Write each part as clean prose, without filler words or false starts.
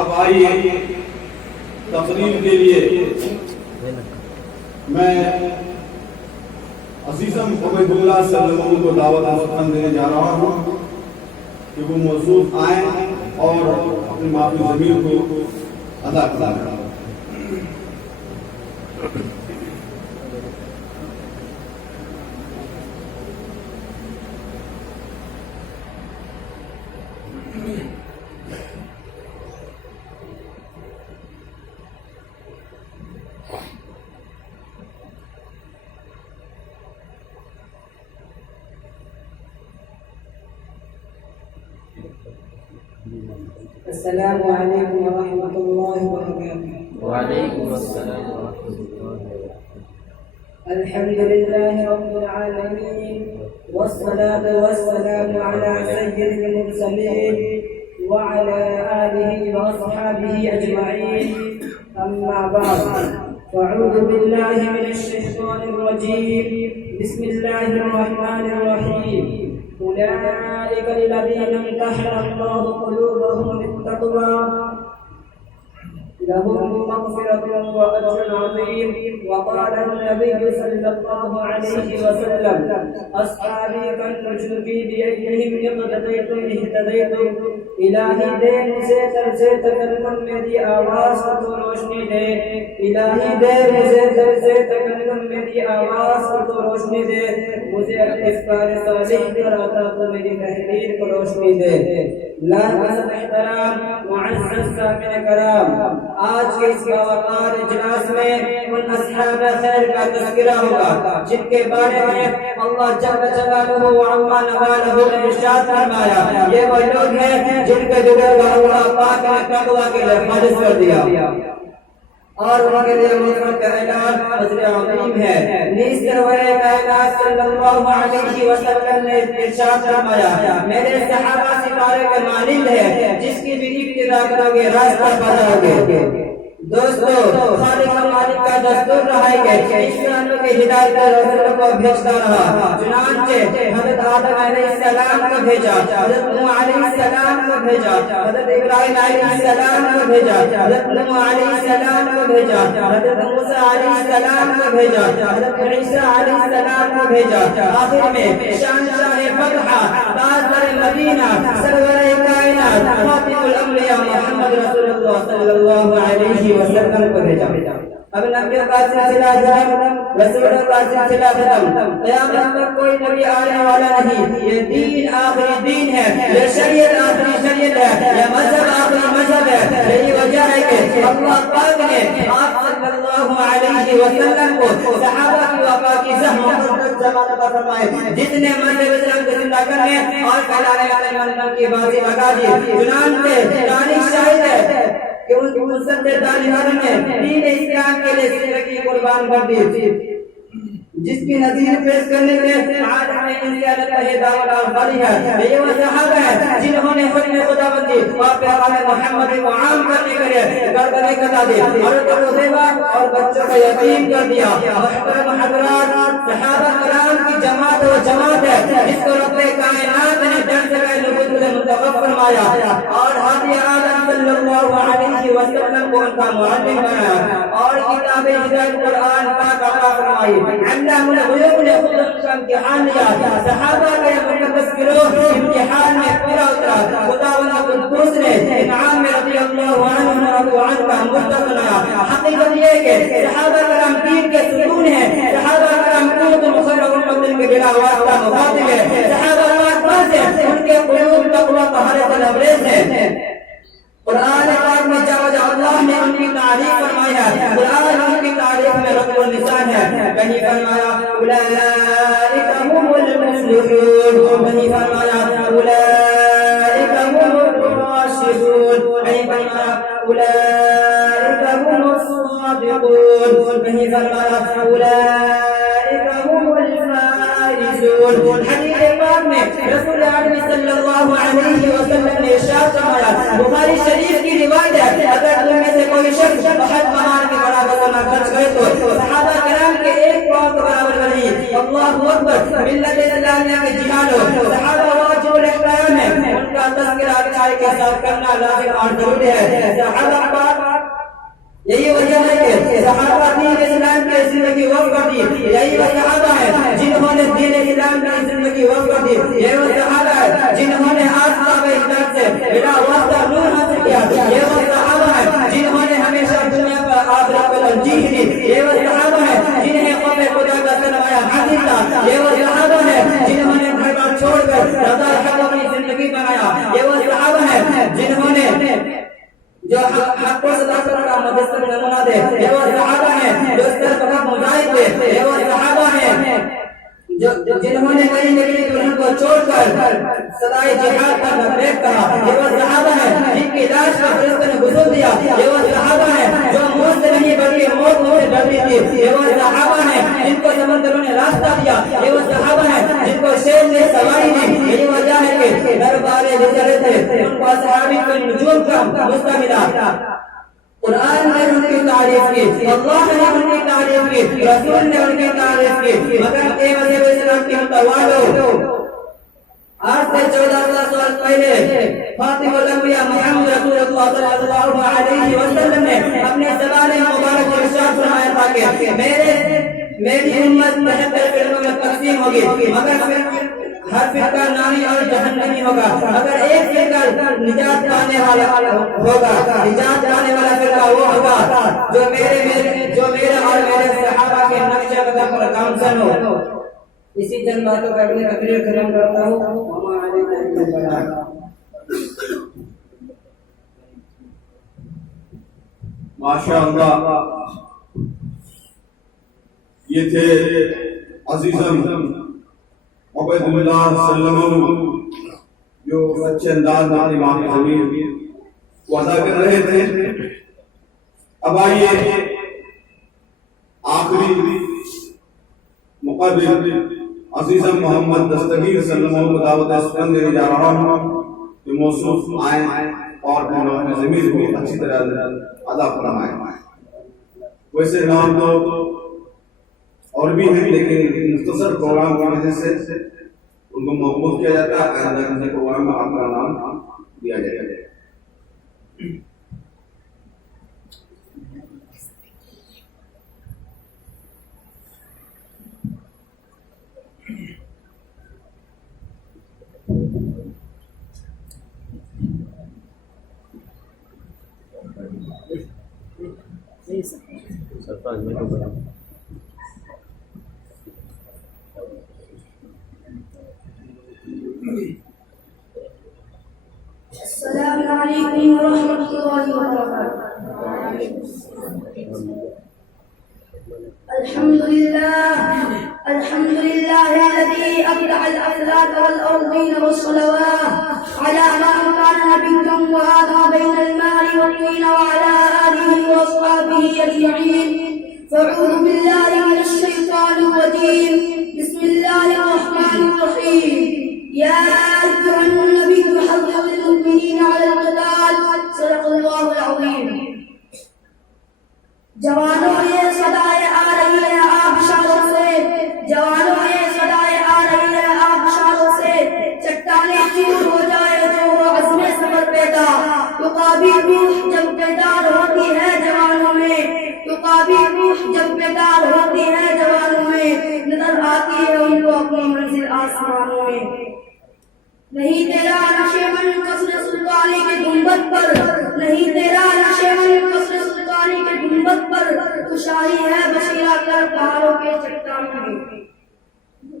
اب آئیے تقریر کے لیے میں عزیزم عبید اللہ صلی اللہ علیہ وسلم کو دعوت مستقبل دینے جا رہا ہوں کہ وہ موصوف آئیں اور اپنی معافی ضمیر کو ادا کریں. السلام علیکم ورحمۃ اللہ وبرکاتہ. وعلیکم السلام ورحمۃ اللہ وبرکاتہ. الحمد للہ رب العالمین والصلاة والسلام على سید المرسلین وعلى آلہ واصحابہ اجمعین. اما بعد فاعوذ باللہ من الشیطان الرجیم. بسم اللہ الرحمن الرحیم. أولئك الذين امتحن الله قلوبهم للتقوى لهم مغفرة وأجر عظيم. وقال النبي صلى الله عليه وسلم أصحابي كالنجوم في بأيديهم اقتديتم اهتديتم. الہی دے مجھے در سے تکلم میری آواز کو روشنی دے. الہی دے مجھے در سے تکلم میری آواز کو روشنی دے. مجھے افکار صالح پر عطا تو میری تحریر کو روشنی دے. لاحظ احترام معزز سامعین کرام، آج کے اس باوقار اجلاس میں ان اصحاب خیر کا تذکرہ ہوگا جن کے بارے میں اللہ جل جلالہ وعما نوالہ نے ارشاد فرمایا یہ وہ لوگ ہیں جن کے دلوں کو اللہ پاک نے تقوی کے لیے خالص کر دیا اور ان کے لیے مغفرت کا اعلان اجر عظیم ہے. نیز سرور کائنات صلی اللہ علیہ وسلم نے ارشاد فرمایا میرے صحابہ ستارے کے مانند ہے جس کی بھی ابتدا کرو گے راستہ پاؤ گے. دوستو خالق و مالک کا دستور رہا ہے کہ انسانوں کی ہدایت رسول کو بھیجتا رہا. چنانچہ حضرت آدم علیہ السلام کو بھیجا، حضرت نوح علیہ السلام کو بھیجا، حضرت ابراہیم علیہ السلام کو بھیجا، حضرت نوح علیہ السلام کو بھیجا، حضرت موسیٰ علیہ السلام کو بھیجا، حضرت عیسیٰ علیہ السلام کو بھیجا. آخر میں شہنشاہ فتح تاجدار مدینہ سرور کائنات خاتم الانبیاء محمد رسول اللہ صلی اللہ علیہ وسلم کو بھیجا. اب نبیوں کا سلسلہ ختم، رسولوں کا سلسلہ ختم، قیامت تک کوئی نبی آنے والا نہیں. یہ دین آخری دین ہے، یہ شریعت آخری شریعت ہے، یہ مذہب آخری مذہب ہے. یہی وجہ ہے کہ اللہ پاک نے آپ صلی اللہ علیہ وسلم کو صحابہ کی وفا کی زحمت زمانہ پر فرمائے جتنے مذہب اسلام کو زندہ کرنے اور پھیلانے والے مذہب کی بازی لگا دی. چنانچہ تاریخ شاہد ہے کہ ان مسلط طالبان نے دین اسلام کے لیے زندگی قربان کر دی جس کی نظیر پیش کرنے کے لیے عالم میں انسانیت کا دعوت آفری ہے. یہ وہ صحابہ ہیں جنہوں نے حکم خداوندی اور پیغام محمد کو عام کرنے کے لیے گردنیں کٹا دی، عورتوں کو بیوہ اور بچوں کو یتیم کر دیا. محترم حضرات، صحابہ کرام کی جماعت و جماعت ہے جس کو رب کائنات نے جن سے نبوت سے منتخب فرمایا اور ہادی عالم صلی اللہ علیہ وسلم کو ان کا معلم بنایا اور کتاب ہدایت قرآن پاک عطا فرمائی. علام الغیوب نے خود ان کا امتحان لیا. صحابہ کے مقدس گروہ امتحان میں پورا اترا. خداوند قدوس نے انعام میں رضی اللہ عنہ کا مستحق بنایا. حقیقت یہ ہے کہ صحابہ کرام دین کے ستون ہیں. صحابہ کرام قوت خیر امت کے بلا واسطہ مخاطب ہے. صحابہ پاک ہیں ان کے قلوب تقوی طہارت لبریز ہے. قرآن پاک میں جب اللہ نے ان کی تعریف فرمایا، قرآن ان کی تعریف میں رب اللسان ہے. کہیں فرمایا اولئک هم المفلحون، کہیں فرمایا اولئک هم الراشدون، کہیں فرمایا اولئک هم الصادقون، کہیں فرمایا اولئک هم الفائزون. حدیث پاک میں رسول اللہ صلی اللہ علیہ وسلم نے ارشاد فرمایا، بخاری شریف کی روایت ہے اگر تم میں سے کوئی شخص حج مہار کے برابر سونا خرچ کرے تو صحابہ کرام کے ایک پاؤں کے برابر نہیں. اللہ اکبر، ملت اسلامیہ کے جہاد ہو. صحابہ واجب الاحترام ہے، ان کا کا تذکرہ اچھائی کے ساتھ کرنا لازم اور ضروری ہے. صحابہ پاک یہی وجہ ہے کہ صحابہ دین اسلام کی زندگی وقف کر دی. یہی وہ صحابہ ہے جنہوں نے دین اسلام کی زندگی وقف کر دی. یہ وہ صحابہ ہے جنہوں نے آفتاب اسلام سے بلا واسطہ نور حاصل کیا. یہ وہ صحابہ ہے جنہوں نے ہمیشہ دنیا پر آخرت کو ترجیح دی. یہ وہ صحابہ ہے جنہیں قوم خدا کا سرمایہ حاصل تھا. یہ وہ صحابہ ہے جنہوں نے گھر بار چھوڑ کر رضا حق اپنی زندگی بنایا. یہ وہ صحابہ ہے جنہوں نے جو حق کو صداقت کا مجسم نمونہ دے. یہ وہ صحابہ ہیں جو اس طرف کا مجاہد تھے. یہ وہ صحابہ ہیں جنہوں نے نئی نئی دلہن کو چھوڑ کر صدائے جہاد کا لبیک کہا. یہ وہ صحابہ ہیں جن کی لاش کو فرشتوں نے غسل دیا. یہ وہ صحابہ ہیں جو موت سے نہیں بلکہ موت سے ڈرتی تھی. یہ وہ صحابہ ہیں جن کو سمندروں نے راستہ دیا. یہ وہ صحابہ ہیں جن کو شیر نے سواری دی. یہی وجہ ہے کہ دربار گزرے تھے ان کو صحابی کو نجوم کا مستہ ملا. قرآن نے ان کی تعریف کی, اللہ نے ان کی تعریف کی, رسول نے ان کی تعریف کی. مگر اے مسیح اسلام کی متوالو, آج سے 14,000 سال پہلے خاتم الانبیاء محمد رسول اللہ صلی اللہ علیہ وسلم نے اپنے زبان مبارک میں ارشاد فرمایا تھا کہ میری امت 73 فرقوں میں تقسیم ہوگی, مگر ہر فرقہ ناری اور جہنمی ہوگا. اگر ایک فرقہ نجات پانے والا ہوگا, نجات پانے والا فرقہ وہ ہوگا جو میرے اور میرے صحابہ کے نقشہ قدم پر گامزن ہو. اسی چند باتوں کا اپنے تقریر ختم کرتا ہوں. ماشاء اللہ, یہ تھے عزیزم عبید اللہ صلی اللہ علیہ وسلم جو اچھے انداز میں امام زمین کو ادا کر رہے تھے. اب آئیے آخری مقرر عزیزم محمد دستگیر صلی اللہ علیہ وسلم کو دعوت سخن دینے جا رہا ہوں کہ موصوف آئیں اور امام زمین کو اچھی طرح ادا فرمائیں. ویسے نام تو اور بھی ہیں لیکن مختصر پروگرام کی وجہ سے ان کو موقوف کیا جاتا ہے. آئندہ پروگرام میں آپ کا نام دیا جائے گا. سرفراز میں تو بڑا السلام علیکم ورحمۃ اللہ وبرکاتہ. الحمد لله الذي أبدع الأفلاك والأرضين والصلوات على من كان نبيا وآدم بين الماء والطين وعلى آله وأصحابه أجمعين. فأعوذ بالله من الشيطان الرجيم. بسم الله الرحمن الرحيم. يا أيها النبي حرض المؤمنين على القتال. صدق الله العظيم. جوانوں یہ صدائیں آ رہی ہے آبشاروں سے, جوانوں یہ صدائیں آ رہی ہے آبشاروں سے. چٹانیں چور ہو جائے تو وہ عزم صبر پیدا. تقابی روح جب بیدار ہوتی ہے جوانوں میں, تقابی روح جب بیدار ہوتی ہے جوانوں میں, نظر آتی ہے ان کو اپنی منزل آسمانوں میں. نہیں تیرا نشیمن قصر سلطانی کے گنبد پر, نہیں تیرا نشیمن قصر سلطانی کے گنبد پر, تو شاہی ہے بشیرہ کر پہاڑوں کے چٹانوں میں.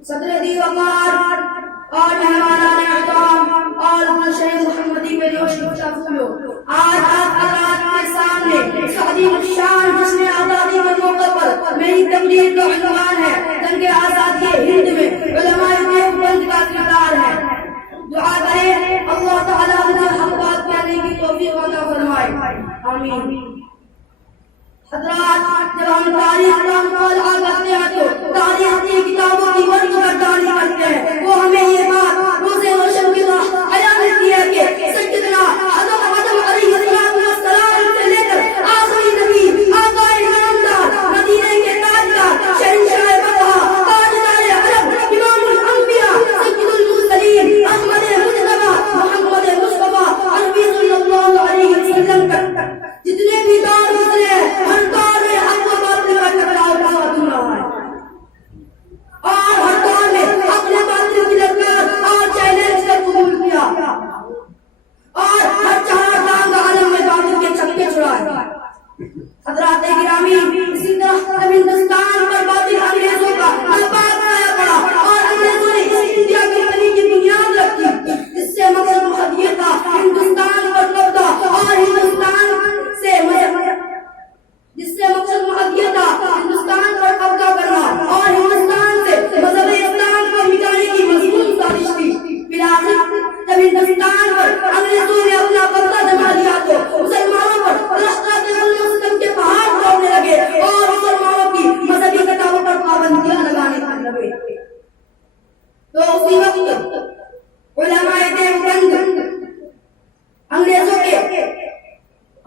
صدر دی وقار اور مہمانان احترام اور گلشن محمدی کے جوش بخشا پھولو, آج آپ حضرات کے سامنے سعدی الشان جس نے آزادی کے موقع پر میری تقریر کا عنوان ہے جنگ آزادی ہند میں علماء دیوبند کا کردار ہے. دعا کریں اللہ تعالیٰ مجھے حق بات کہنے کی توفیق عطا فرمائے, آمین. حضرات, جب ہم تاریخ کا مطالعہ کرتے ہیں تو تاریخ کی کتابوں کی ورد گردانی کرتے ہیں. وہ ہمیں یہ بات روز روشن کی راہ بیان کی ہے کہ سیدنا حضرت آدم علیہ السلام سے لے کر آخری نبی آقا نامدار مدینے کے تاجدار شہنشاہ بطحہ تاجدار عرب امام الانبیاء سید المرسلین احمد مجتبی محمد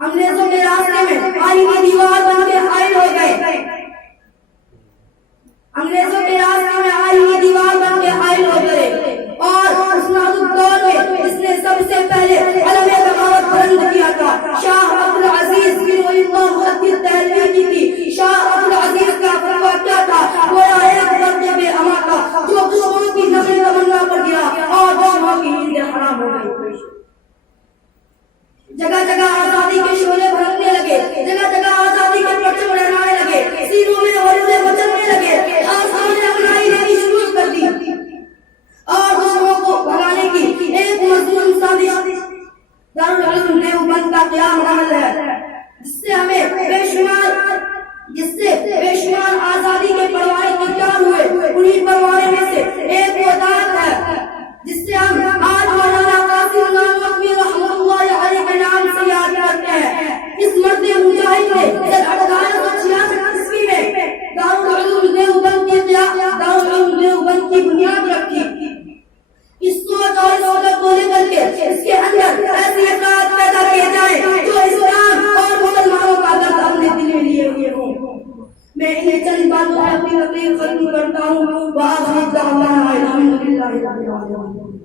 انگریزوں کے راستے میں آئین کی دیوار بن کے حائل ہو گئے، انگریزوں کے راستے میں آئین کی دیوار بن کے حائل ہو گئے، اور اس نازک دور میں اس نے سب سے پہلے علم بغاوت بلند کیا تھا۔ شاہ عبد العزیز بن ولی اللہ مقدس دہلوی کی تھی۔ شاہ عبد العزیز کا فتویٰ کیا تھا؟ گویا ایک درد بے اما تھا جو دشمنوں کی نفی تمنا پر گیا اور دشمنوں کی نیندیں حرام ہو گئی۔ جگہ جگہ آزادی کے شعلے بھڑکنے لگے، جگہ جگہ آزادی کے پرچم لہرانے لگے، سینوں میں ہولے مچلنے لگے، آسمان نے اپنائی دینی شروع کر دی اور دشمنوں کو بھگانے کی ایک مضمون سازش دارالعلوم دیوبند کا قیام عمل ہے، جس سے بے شمار آزادی کے پروائے تیار ہوئے۔ انہی پروائے میں سے ایک وہ دعوت ہے جس سے ہم آج مولانا قاسم نانوتوی رحمۃ اللہ علیہ کے نام سے یاد کرتے ہیں۔ اس مرد مجاہد نے 1866 میں دارالعلوم دیوبند کی بنیاد رکھی۔ اس سوچ اور سوچ کو لے کر کے اس کے اندر ایسی افراد پیدا کیے جائیں جو اسلام اور مسلمانوں کا درد اپنے دل میں لیے ہوئے ہوں۔ میں انہیں چند باتوں میں اپنی تقریر ختم کرتا ہوں۔ وآخر دعوانا الحمدللہ رب العالمین۔